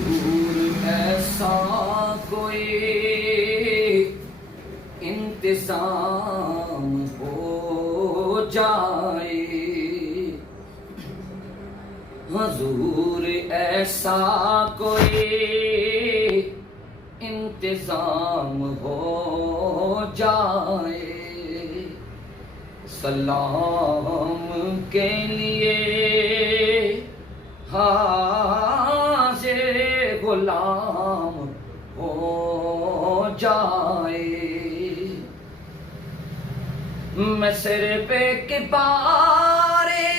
حضور ایسا کوئی انتظام ہو جائے، حضور ایسا کوئی انتظام ہو جائے، سلام کے لیے حاضر غلام ہو جائے، میں سر پہ کبارے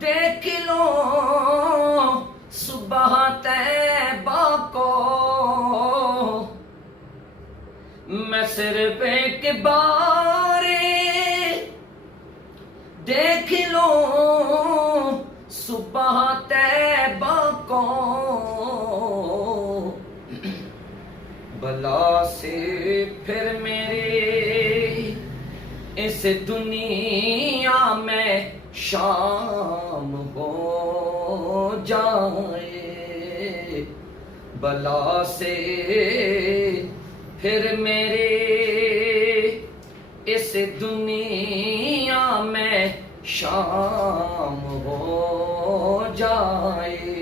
دیکھ لوں صبح طیبہ کو، میں سر پہ کبارے دیکھ لوں صبح طیبہ کو، بلا سے پھر میرے اس دنیا میں شام ہو جائے، بلا سے پھر میرے اس دنیا میں شام ہو جائے،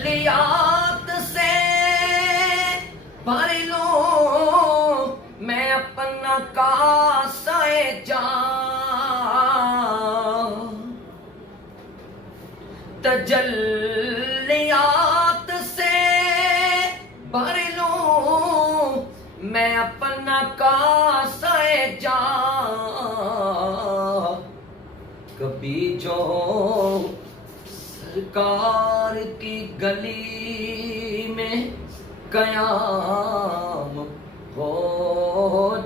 تجلیات سے بھر لوں میں اپنا کاسہ جام، تجلیات سے بھر لوں میں اپنا کاسہ جام، کبھی جو سرکار کی گلی میں قیام ہو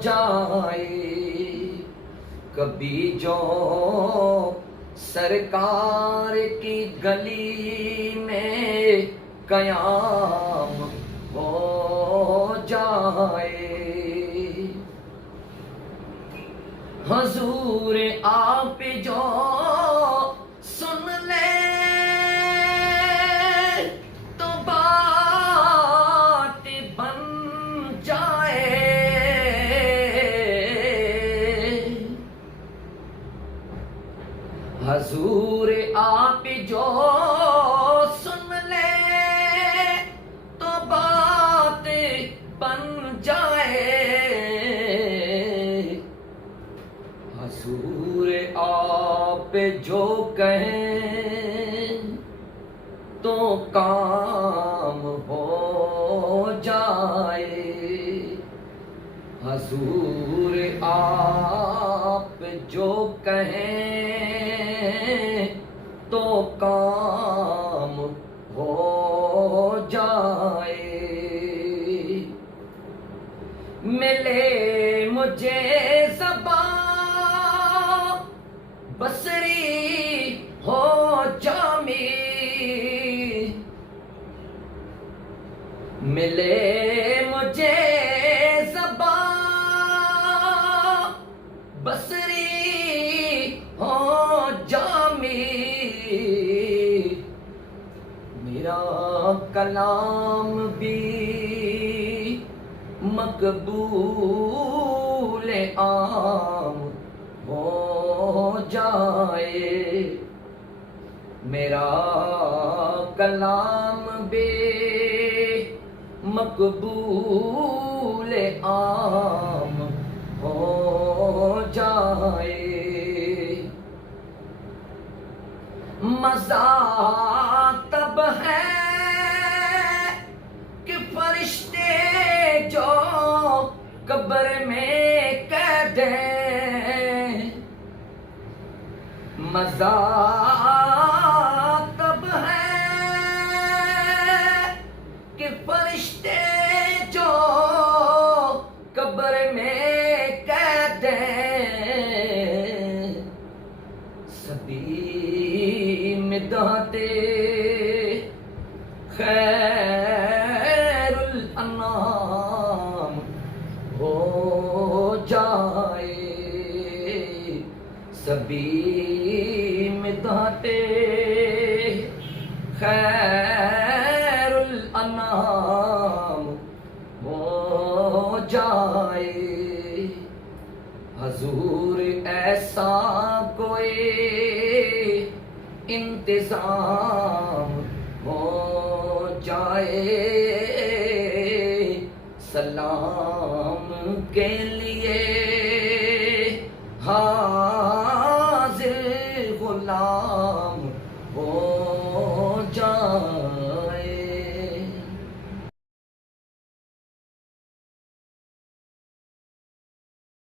جائے، کبھی جو سرکار کی گلی میں قیام ہو جائے، حضور آپ جو سن لے تو بات بن جائے، حضور آپ جو سن لے تو بات بن جائے، حضور آپ جو کہیں تو کام ہو جائے، حضور آپ جو کہیں تو کام ہو جائے، ملے مجھے زبان بصری ہو جامی، ملے مجھے زبان بصری ہو جامی، میرا کلام بھی مقبول عام ہو جائے، میرا کلام بھی مقبول عام ہو جائے، مزہ تب ہے کہ فرشتے جو قبر میں قید ہیں، مزہ تب ہے کہ فرشتے جو قبر میں قید ہیں، سبھی مدحتے خیر الانام ہو جائے، سبھی مدحتے خیر الانام ہو جائے، حضور ایسا کوئی انتظام ہو جائے، سلام کے لیے